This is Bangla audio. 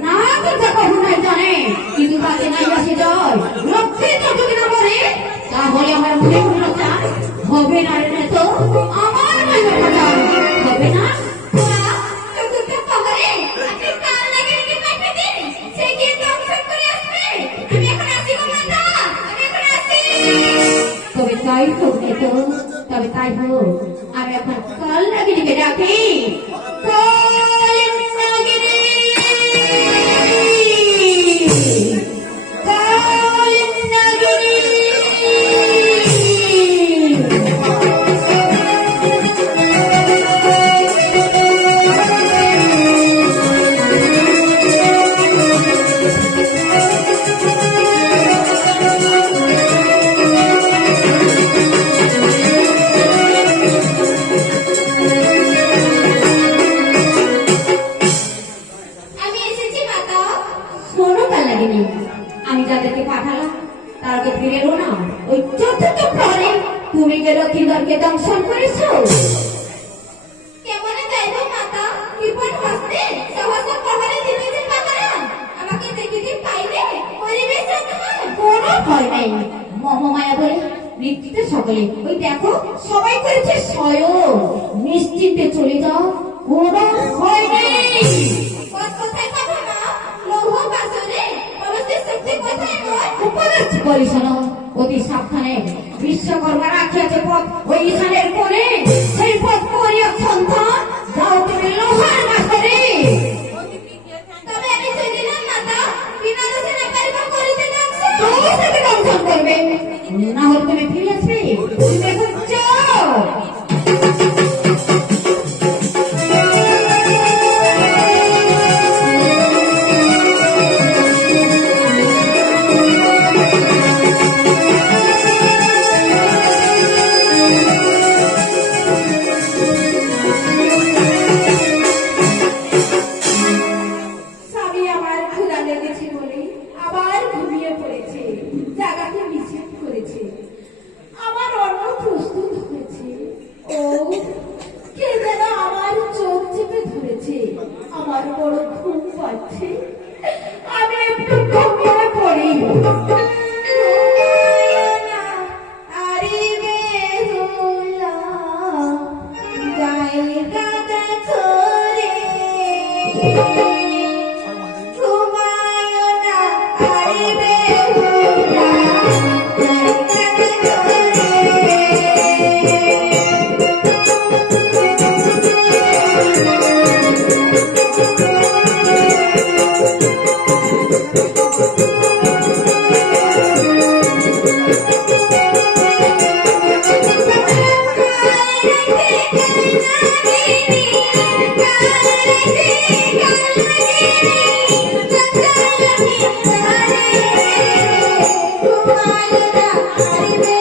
না কথা কখনোই জানে কিন্তু তাতে নাই আসে যায় লক্ষ্মী যদি না বলে তাহলে আমার মনে হলো চান হবে না রে তো আমার মনে কথা হবে না তবে তাই হোক তো তবে তাই হোক আমি এখন কাল নাগিনীকে ডাকি আমি যাদেরকে পাঠালাম তাকে ফিরে এলো না ওই চতুর্থ প্রহরে তুমি কে লক্ষ্মীধরকে দংশন করেছো কেমনে যাইবো মাতা বিপদ হস্তে সহস্র প্রহরে দিতেছে পাতারা আমাকে দেখিতে পাইলে পরিবেশ তোমার কোনো ভয় নেই মমমায়া বলে নৃত্যে সকলে ওই দেখো সবাই করেছে স্বয়ং নিশ্চিন্তে চলে যাও কোনো ভয় নেই কোথায় পাবো না লৌহ বাসনে অবশ্যই শক্তি কোথায় নয় উপদেশ করি শোনো অতি সাবধানে বিশ্বকর্মা রাখিয়াছে পথ ওই ঈশানের কোণে সেই পথ করিয়া সন্তান যাও তুমি লোহার বাসরে তবে আমি চলিলাম মাতা বিনা দোষে না পারিব করিতে লাগছে তোমাকে দংশন করবে না হলে তুমি ফিরে আসবে তুমি এখন যাও আমার বড় ঘুম পাচ্ছে আমি একটু ঘুমিয়ে পড়ি Bye.